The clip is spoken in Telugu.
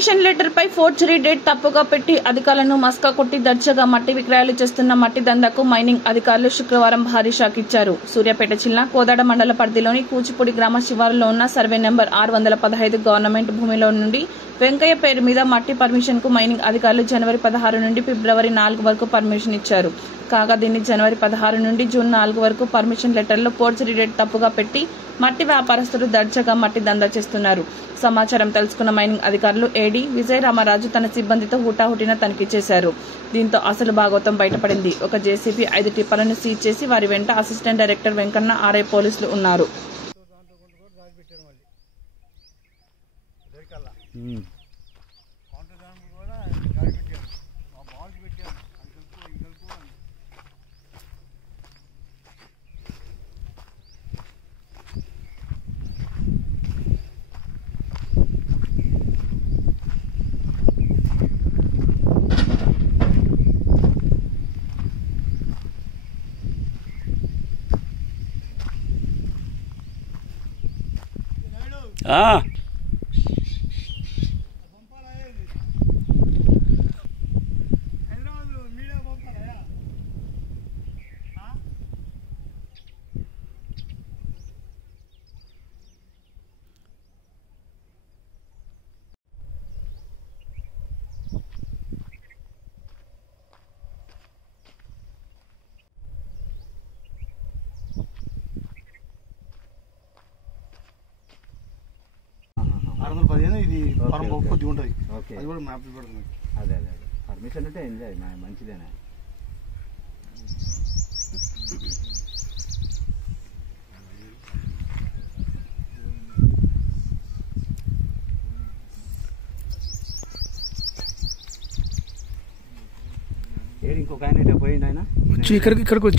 పర్మిషన్ లెటర్ పై ఫోర్జరీ డేట్ తప్పుగా పెట్టి అధికారులను మస్కా కొట్టి దర్జాగా మట్టి విక్రయాలు చేస్తున్న మట్టి దందాకు మైనింగ్ అధికారులు శుక్రవారం భారీ షాక్ ఇచ్చారు. సూర్యాపేట జిల్లా కోదాడ మండల పరిధిలోని కూచిపూడి గ్రామ శివారులో ఉన్న సర్వే నెంబర్ 615 గవర్నమెంట్ భూమిలో నుండి వెంకయ్య పేరు మీద మట్టి పర్మిషన్ కు మైనింగ్ అధికారులు జనవరి 16 నుండి ఫిబ్రవరి 4 వరకు పర్మిషన్ ఇచ్చారు. కాగా దీన్ని జనవరి 16 నుండి జూన్ 4 వరకు పర్మిషన్ లెటర్లో ఫోర్జరీ డేట్ తప్పుగా పెట్టి మట్టి వ్యాపారస్తులు దర్జాగా మట్టి దందా చేస్తున్నారు. సమాచారం తెలుసుకున్న మైనింగ్ అధికారులు ఏడీ విజయ రామరాజు తన సిబ్బందితో హుటాహుటిన తనిఖీ చేశారు. దీంతో అసలు భాగోతం బయటపడింది. ఒక జేసీబీ 5 టిప్పర్లను సీజ్ చేసి వారి వెంట అసిస్టెంట్ డైరెక్టర్ వెంకన్న ఆర్ఐ పోలీసులు ఉన్నారు. ఇది కొద్దిగా ఉంటుంది. అది కూడా మ్యాప్ పెడుతుంది. అదే అదే పర్మిషన్ అంటే ఎంజాయ్ మంచిదేనా. ఇంకొక ఆయన పోయింది ఆయన ఇక్కడికి వచ్చాడు.